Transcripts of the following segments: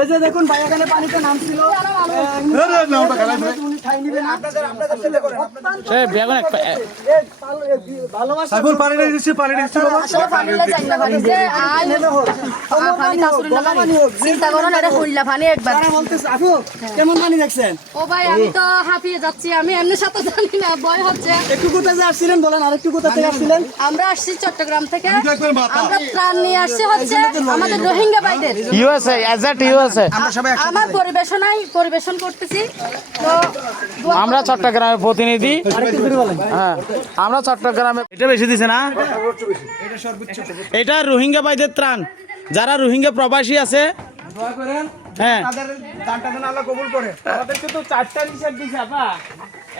এই যে দেখুন ভাই এখানে পানিতে নামছিল কেমন পানি দেখছেন? ও ভাই আমি তো হাঁপিয়ে যাচ্ছি, আমি এমনি সাথে জানি না, ভয় হচ্ছে। একটু কোথায় আসছিলেন বলেন, আর একটু কোথা থেকে আসছিলেন? আমরা আসছি চট্টগ্রাম থেকে, আমরা ত্রাণ নিয়ে আসছি হচ্ছে আমাদের রোহিঙ্গা ভাইদের। ইউএসএ এজেন্ট ইউএসএ আমার পরিবেশন করতেছি তো আমরা চট্টগ্রামের প্রতিনিধি। হ্যাঁ আমরা চট্টগ্রামে এটা বেশি দিছে না, এটা রোহিঙ্গা ভাইদের ত্রাণ, যারা রোহিঙ্গা প্রবাসী আছে হ্যাঁ তাদের দানটা যেন আল্লাহ কবুল করে। আমাদেরকে তো 4টা রিসার্চ দিছে আপা,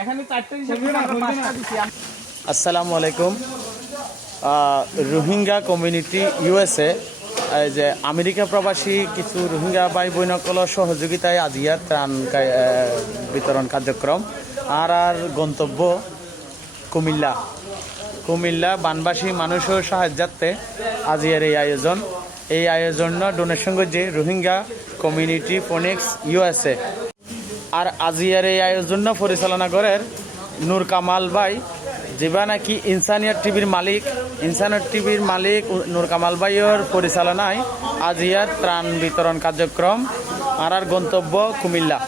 এখানে 4টা রিসার্চ দিছে, আমরা 5টা দিছি। আসসালামু আলাইকুম। রোহিঙ্গা কমিউনিটি ইউএসএ যে আমেরিকা প্রবাসী কিছু রোহিঙ্গা ভাই বোনসকলৰ সহযোগিতায় আজিয়ার ত্রাণ বিতরণ কার্যক্রম আর গন্তব্য কুমিল্লা বানবাসী মানুষের সাহায্যার্থে আজিয়ার এই আয়োজন ডোনেশন করছে রোহিঙ্গা কমিউনিটি ফোনিক্স ইউএসএ। আর আজিয়ার এই আয়োজন পরিচালনা করেন নূর কামাল ভাই, যেবা নাকি ইনসানিয়ত টিভির মালিক নূর কামাল ভাইয়ের পরিচালনায় আজিয়ার ত্রাণ বিতরণ কার্যক্রম আর গন্তব্য কুমিল্লা।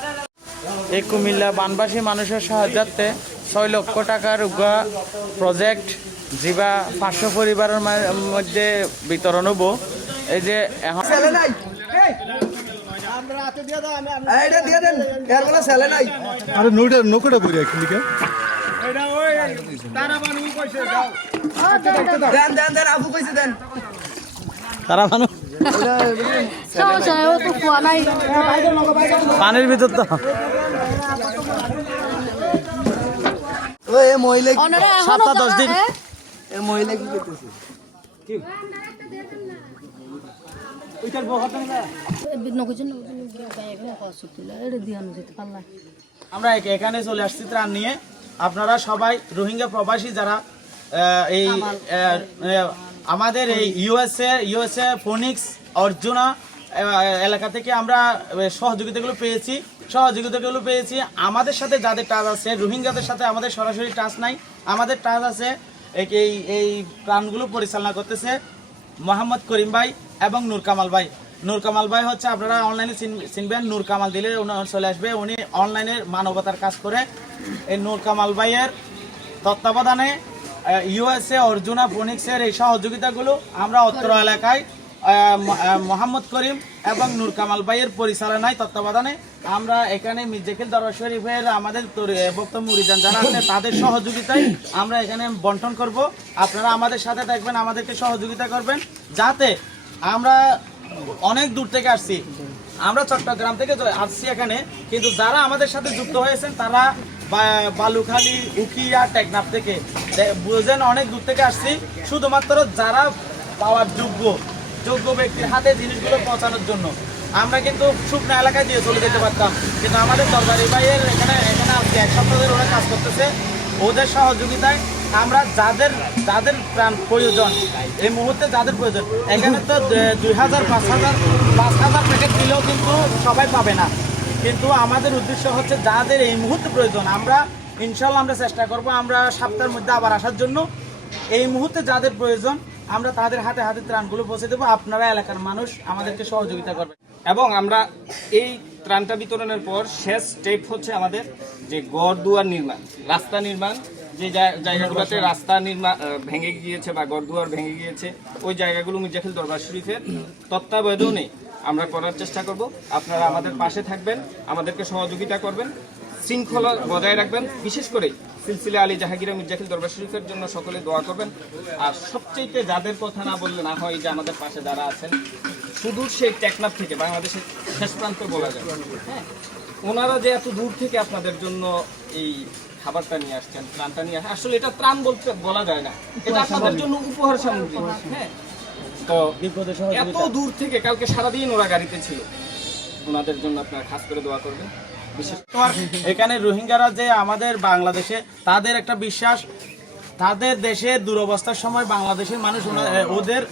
এই কুমিল্লা বানবাসী মানুষের সাহায্যার্থে 6 লক্ষ টাকার প্রজেক্ট যেবা 500 পরিবারের মধ্যে বিতরণ হব। এই যে এখন নৌকাটা বই রাখি তারা মানুষ সমস্যা ও তো কুয়া নাই, পানির ভিতর তো ওনারা এখনো 7-10 দিন মহিলা কি করতেছে? আমরা এখানে চলে আসছি ত্রাণ নিয়ে। আপনারা সবাই রোহিঙ্গা প্রবাসী যারা এই আমাদের এই ইউএসএ ফোনিক্স অর্জুনা এলাকা থেকে আমরা সহযোগিতাগুলো পেয়েছি। আমাদের সাথে যাদের টাচ আছে, রোহিঙ্গাদের সাথে আমাদের সরাসরি টাচ নাই, আমাদের টাচ আছে। এই প্ল্যানগুলো পরিচালনা করতেছে মোহাম্মদ করিম ভাই এবং নূর কামাল ভাই হচ্ছে আপনারা অনলাইনে চিনবেন, নূর কামাল দিলে উনি চলে আসবে। উনি অনলাইনে মানবতার কাজ করে। এই নূর কামাল ভাইয়ের তত্ত্বাবধানে ইউএসএ অর্জুনা ফোনিক্সের এই সহযোগিতাগুলো আমরা অত্র এলাকায় মোহাম্মদ করিম এবং নূর কামাল ভাইয়ের পরিচালনায় তত্ত্বাবধানে আমরা এখানে মির্জাখিল দরবার শরীফের আমাদের ভক্ত মুরিদান যারা আছে তাদের সহযোগিতায় আমরা এখানে বন্টন করব। আপনারা আমাদের সাথে থাকবেন, আমাদেরকে সহযোগিতা করবেন, যাতে আমরা অনেক দূর থেকে আসছি, আমরা চট্টগ্রাম থেকে আসছি এখানে, কিন্তু যারা আমাদের সাথে যুক্ত হয়েছেন তারা বালুখালী, উখিয়া, টেকনাফ থেকে বুঝেন অনেক দূর থেকে আসছি, শুধুমাত্র যারা পাওয়ার যোগ্য ব্যক্তির হাতে জিনিসগুলো পৌঁছানোর জন্য। আমরা কিন্তু শুকনো এলাকায় দিয়ে চলে যেতে পারতাম, কিন্তু আমাদের দরবারি ভাইয়ের এখানে আজকে 1 সপ্তাহ ধরে ওরা কাজ করতেছে। ওদের সহযোগিতায় আমরা যাদের প্রাণ প্রয়োজন, এই মুহূর্তে যাদের প্রয়োজন, এখানে তো 2000, 5000 প্যাকেট দিলেও কিন্তু সবাই পাবে না, কিন্তু আমাদের উদ্দেশ্য হচ্ছে যাদের এই মুহূর্তে প্রয়োজন, আমরা ইনশাল্লাহ আমরা চেষ্টা করব আমরা সপ্তাহের মধ্যে আবার আসার জন্য। এই মুহূর্তে যাদের প্রয়োজন আমরা তাদের হাতে ত্রাণগুলো পৌঁছে দেবো। আপনারা এলাকার মানুষ আমাদেরকে সহযোগিতা করবেন। এবং আমরা এই ত্রাণটা বিতরণের পর শেষ স্টেপ হচ্ছে আমাদের যে গড়দুয়ার নির্মাণ, রাস্তা নির্মাণ, যে জায়গাগুলোতে রাস্তা নির্মাণ ভেঙে গিয়েছে বা গড়দুয়ার ভেঙে গিয়েছে, ওই জায়গাগুলো মির্জাখিল দরবার শরীফের তত্ত্বাবধানে আমরা করার চেষ্টা করব। আপনারা আমাদের পাশে থাকবেন, আমাদেরকে সহযোগিতা করবেন, শৃঙ্খলা বজায় রাখবেন, বিশেষ করে সিলসিলা আলী জাহাঙ্গীর মির্জাখিল দরবার শরীফের জন্য সকলে দোয়া করবেন। আর সবচেয়ে যাদের কথা না বললে না হয়, যে আমাদের পাশে যারা আছেন সুদূর সেই টেকনাফ থেকে, বাংলাদেশের শেষ প্রান্ত বলা যায়, হ্যাঁ, ওনারা যে এত দূর থেকে আপনাদের জন্য এই খাবারটা নিয়ে আসছেন, ত্রাণটা নিয়ে আসলে এটা ত্রাণ বলা যায় না, এটা আপনাদের জন্য উপহার সামগ্রী। হ্যাঁ, তো এত দূর থেকে কালকে সারাদিন ওরা গাড়িতে ছিল, ওনাদের জন্য আপনারা খাস করে দোয়া করবেন। এখানে রোহিঙ্গারা যে আমাদের বাংলাদেশে, তাদের একটা বিশ্বাস, তাদের দেশের দুরবস্থার সময় বাংলাদেশের মানুষ ওদের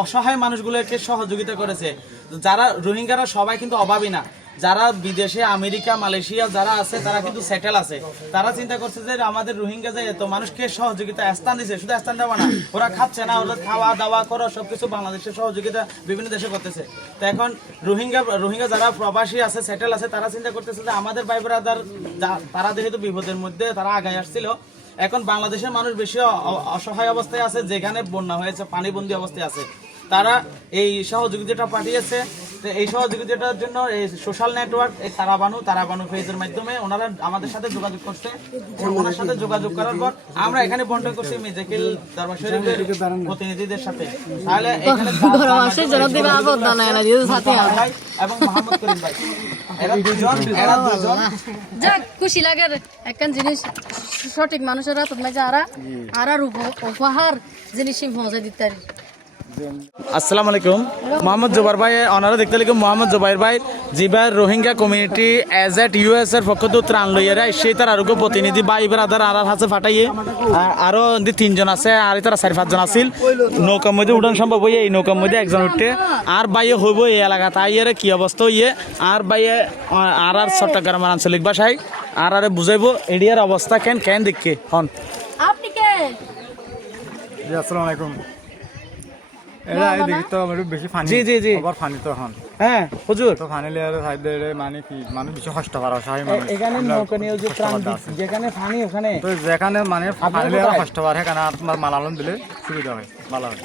অসহায় মানুষগুলোকে সহযোগিতা করেছে। যারা রোহিঙ্গারা সবাই কিন্তু অভাবী না, যারা বিদেশে আমেরিকা মালয়েশিয়া যারা আছে তারা কিন্তু সেটেল আছে। তারা চিন্তা করছে যে আমাদের রোহিঙ্গা যে এত মানুষকে সহযোগিতা স্থান দিচ্ছে, শুধু স্থান দেওয়া না, ওরা খাচ্ছে না, ওরা খাওয়া দাওয়া করা সবকিছু বাংলাদেশের সহযোগিতা বিভিন্ন দেশে করতেছে। তো এখন রোহিঙ্গা যারা প্রবাসী আছে সেটেল আছে তারা চিন্তা করতেছে যে আমাদের ভাই ব্রাদার তারা যেহেতু বিপদের মধ্যে তারা আগায় আসছিল, এখন বাংলাদেশের মানুষ বেশি অসহায় অবস্থায় আছে, যেখানে বন্যা হয়েছে পানিবন্দী অবস্থায় আছে, তারা এই সহযোগিতাটা পাঠিয়েছে। তো এই সহযোগিতাটার জন্য এই সোশ্যাল নেটওয়ার্ক এই তারাবানু পেজের মাধ্যমে ওনারা আমাদের সাথে যোগাযোগ করছে। ওনার সাথে যোগাযোগ করার পর আমরা এখানে বন্টন করছি মির্জাকিল দরবার শরীফের প্রতিনিধিদের সাথে। তাহলে এখানে ভাই এবং মোহাম্মদ করিম ভাই এরা দুজন যাক খুশি লাগে একখান জিনিস সঠিক মানুষের হাতত মাঝে আর উপহার জিনিস পৌঁছে দিতে। আসসালামু আলাইকুম, মোহাম্মদ জুবাইর ভাই ওনারা দেখতে লিখুন মোহাম্মদ জুবাইর ভাই জিবার রোহিঙ্গা কমিউনিটি এজেট ইউএস এর পক্ষ তো ত্রাণ লইয়ারা সেই তার আরোগ্য প্রতিনিধি ভাই ব্রাদার আর হাতে ফাটাইয়ে আরো 3জন আছে আর তারা 4-5 জন আছিল নৌকার মধ্যে উঠান সম্ভব হইয়ে এই নৌকার মধ্যে একজন উঠে আর বাইয়ে হইব এই এলাকা তাই এর কি অবস্থা হইয়ে আর বাইয়ে আর চট্টগ্রামের আঞ্চলিক ভাষায় আর বুঝাইবো এরিয়ার অবস্থা কেন দেখে হন। আপনি কে? আসসালামু আলাইকুম। এরা এই দেখি তো আমার বেশি ফানি জি আবার ফানি তো এখন হ্যাঁ হুজুর তো ফানি লেয়ারে সাইড দিয়ে মানে কি মানুষ বেশি কষ্ট করা সাহি মানুষ এখানে নৌকা নিয়ে যে ত্রাণ যেখানে পানি ওখানে তো যেখানে মানে ফানি লেয়ারে কষ্ট করে সেখানে আপনার মালালন দিলে সুবিধা হয় ভালো হয়।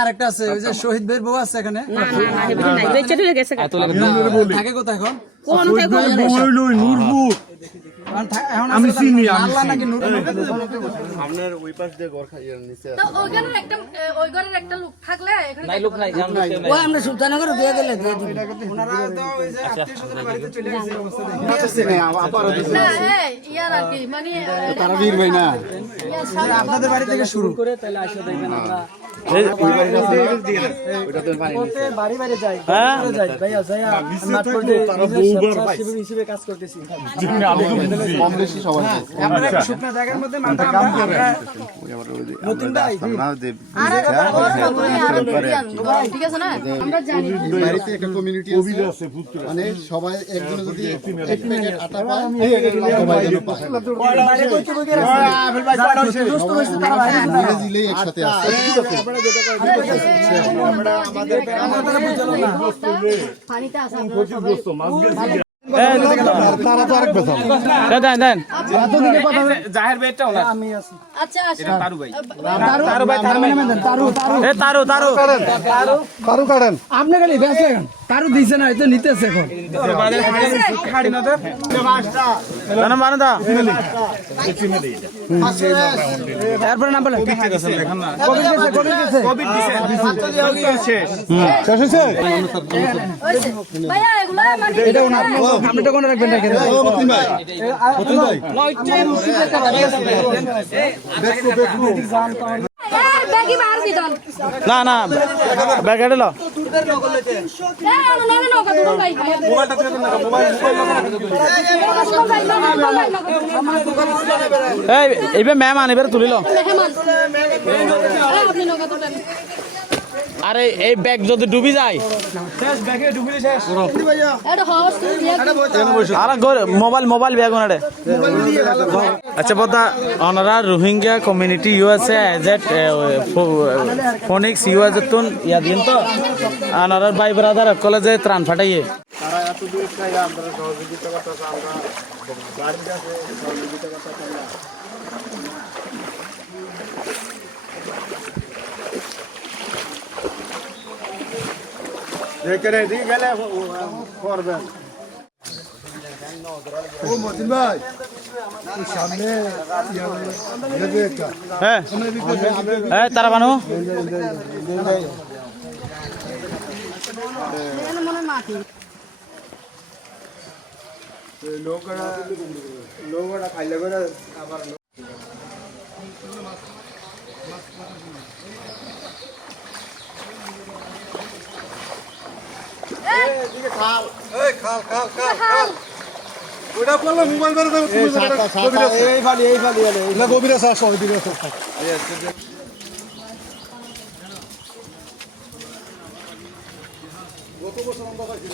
আরেকটা আছে ওই যে শহীদ ভাইয়ের বউ আছে এখানে থাকে কোথায় এখন আমি চিনি তো ওই ঘরের একটা লোক থাকলে আমরা সুলতানগর দিয়ে দিলে ওনারা তো ওই যে আত্মীয়স্বজনের বাড়িতে চলে গেছে অবস্থা না ইয়ার আর কি মানে তারা বীর ভাই না আপনাদের বাড়ি থেকে শুরু করে তাহলে আসলে দেখবেন আমরা বাড়ি বাড়ি যাই ভাইয়া যাইয়া মাঠ পর্যায়ে হিসেবে কাজ করতেছি। আমরা একটা শুকনা জায়গার মধ্যে মাথা নতুন ভাই ঠিক আছে না আমরা জানি বাড়িতে একটা কমিউনিটি আছে মানে সবাই একজনে যদি এক প্যাকেট আটা পায় মিলে দিলেই একসাথে আছে। পানিতে আসা জাহের ভাইটা ওনার আচ্ছা আচ্ছা তারু ভাই কারু কাটেন আপনি খালি বেঁচে এখন তারও দিছে না এটা নিতেছে এখন এরপরে নাম বলেন ভাইয়া এগুলা মানে এটা ওনার আপনি তো কোন রাখবেন না কেন ব্যাগি মার দিদন না ব্যাগ এডেল এইবার ম্যাম আনিবার তুলিল আরে এই ব্যাগ যদি ডুবি যায় আর মোবাইল ব্যাগ ওনারে আচ্ছা বদা ওনারা রোহিঙ্গা কমিউনিটি ইউএসএ এজেট ফোনিক্স ইউএসএ তুন ইয়া দিন তো ওনারা ভাই ব্রাদার কলেজে ত্রাণ ফাটাইয়ে তারা এত দূর থেকে আমরা সহযোগিতা করতেছে আমরা বাড়িতে আছে সহযোগিতা করতেছে যেখানে দিয়ে গেলে করবেন ও মতিন ভাই হ্যাঁ হ্যাঁ তারা বানো এখানে মনে হয় মাটি লোকটা খাইলে করে আবার ওটা করলে মোবাইল করে দেবো এই ফালি না গভীরে শ্বাস হয় দিকে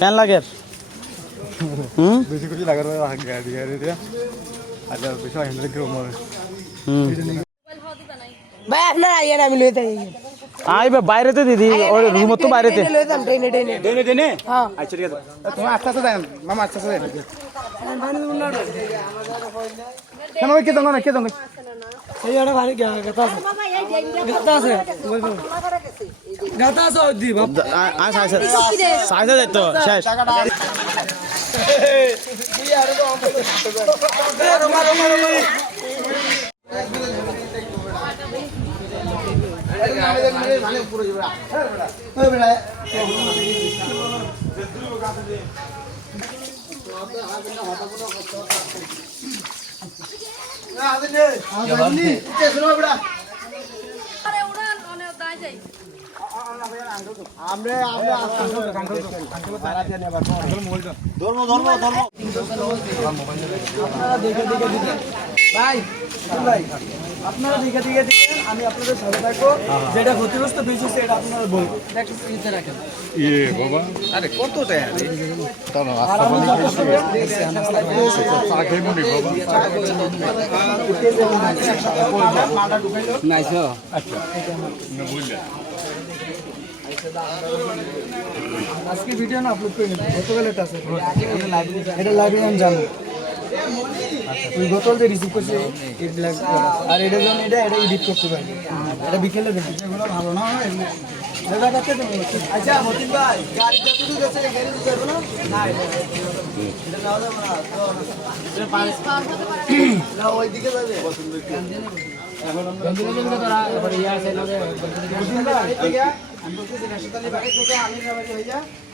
কেন লাগে বেশি কিছু লাগার গাড়ি গাড়ি দিয়া আচ্ছা বেশি হ্যান্ডেল করে মরে ভাই আপনার আইয়ার আমি লইতে আইবে বাইরেতে দিদি ওর রুমত তো বাইরেতে লইতাম ট্রেনে দেনে দেনে হ্যাঁ আচ্ছা ঠিক আছে তুমি আস্তে আস্তে যান মামা আস্তে আস্তে কেন কে দঙ্গ না কে দঙ্গ এই আরে ভারী গাতা আছে গাতা আছে ওদি বাপ আ সাইসা সাইসা যাইতো শেষ আরে উড়ান অনেক দাই যাই আপনারা দেখে দিবেন আমি আপনাদের সাথে থাকবো যেটা ক্ষতিগ্রস্ত বেশি সেটা আপনারা বলবো রাখেন ইয়ে বাবা আরে কত টাকা তাহলে রাস্তা পানি চা খেয়ে মনে বাবা আচ্ছা না বললে আজকে ভিডিও না আপলোড করে নেব গতকাল এটা আছে এটা লাইব্রেরি আমি জানো ওই গতকাল যে রিসিভ করছে আর এটা যখন এটা এডিট করতে পারি এটা বিকেলে দেবো যেগুলো ভালো না হয় আচ্ছা মতিন ভাই গাড়ি যতটুকু গেছে গাড়ি দিতে পারবো না এটা নাও যাবো না না ওইদিকে যাবে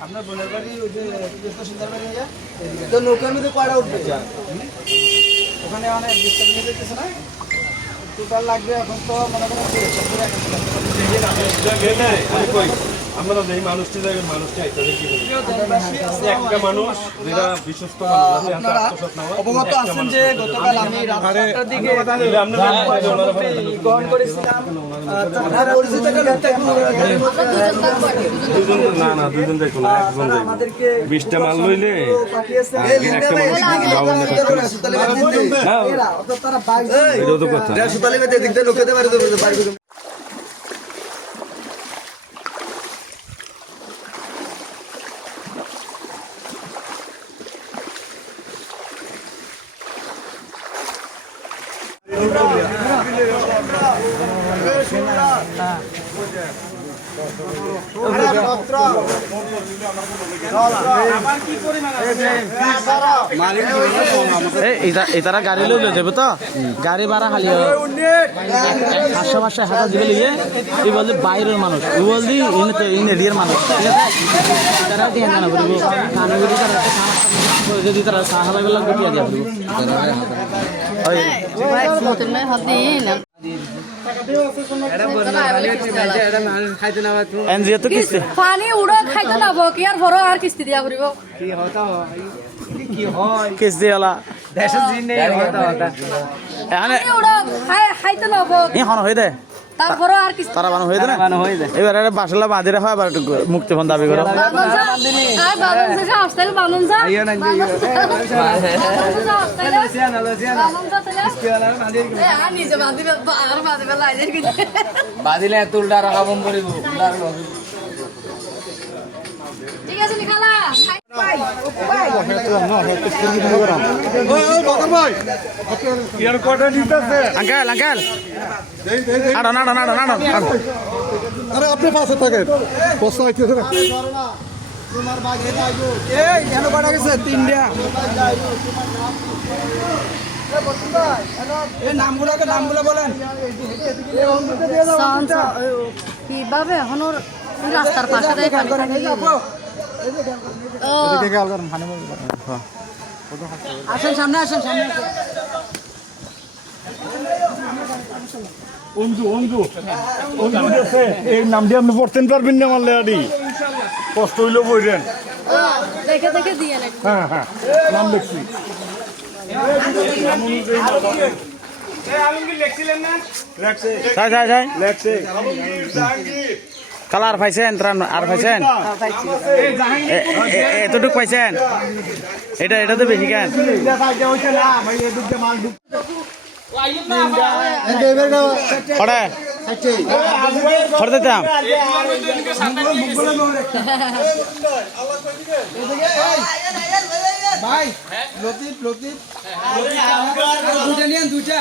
আপনার বোনের বাড়ি ওই যে সুন্দর বাড়ি হয়ে যায় তো নৌকার মধ্যে কয়টা উঠবে ওখানে অনেক ডিস্টার্ব নিয়ে যেতেছে না টোটাল লাগবে এখন তো মনে করেন আমরা এই মানুষটি জায়গায় মানুষটি আইতাদের কি বলি একটা মানুষ যেটা বিশ্বস্ত মানুষ আছে আপনারা অবগত আছেন যে গতকাল আমি রাত 7টার দিকে গ্রহণ করেছিলাম তার পরিচিত না না দুজন দেখো না একজন দেখো আমাদেরকে 20টা মাল লইলে পাঠিয়েছে একটা মানুষ তারা বাইক এটাও তো কথা এতারা গাড়ি লইলে যাবে তো গাড়ি ভাড়া খালি 500 দিবে লিয়ে তুই বললি বাইরের মানুষ তুই বললি ইন্ডিয়ার মানুষ ঠিক আছে তারা দিয়ে না বলবো খানা যদি তারা যদি তারা সাহায্য করলাম তো দিয়ে যাবে ভাই মতন নাই হাত দিন এনজিও তো কিস্তি পানি উড়ো খাইতে না কি আর ভরো আর কিস্তি দিয়া পড়িব কিস্তি ওলা পানি উড়ো খাইতে না এখন হয়ে দে তারপরও আর কিস্তি তারা বানো হয়ে দে না এবার বাসলা বাঁধিরে হয় আবার মুক্তিপণ দাবি করো বাদিলে তুলটা রাখা বন্ধ করিব ঠিক আছে নিখালা আঙ্কেল আঙ্কেল আড়ো নাড়ো নাড়ো নাড়ো আরে আপনি পাশে থাকেন প্রশ্ন হইতেছে না এই কেন পাঠা গেছে 3টা নামগুলো বলেন। কিভাবে এখন ওর ওই রাস্তার পাশে দিয়ে পানি পানি দিয়ে গেল। ও, আসেন সামনে আসেন সামনে আসেন। অঞ্জু অঞ্জু অঞ্জু গেছে এই নাম দিয়ে আপনি পড়তেন পারবেন না আমার লেয়াডি কষ্ট হইলেও বইরেন ও, দেখে দেখে দিয়ে নাকি। হ্যাঁ হ্যাঁ নাম দেখছি আলমগীর লেখছিলেন না? লেখছে কালার পাইছেন ত্রাণ আর পাইছেন এতটুক পাইছেন এটা তো বেশি কেন খড়ে খড় দিতাম ভাই লতিফ দুটা নিয়েন দুটা